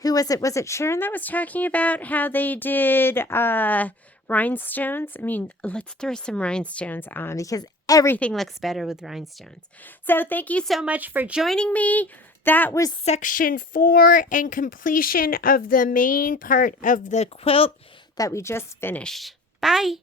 who was it? Was it Sharon that was talking about how they did rhinestones? I mean, let's throw some rhinestones on because everything looks better with rhinestones. So thank you so much for joining me. That was section 4 and completion of the main part of the quilt that we just finished. Bye.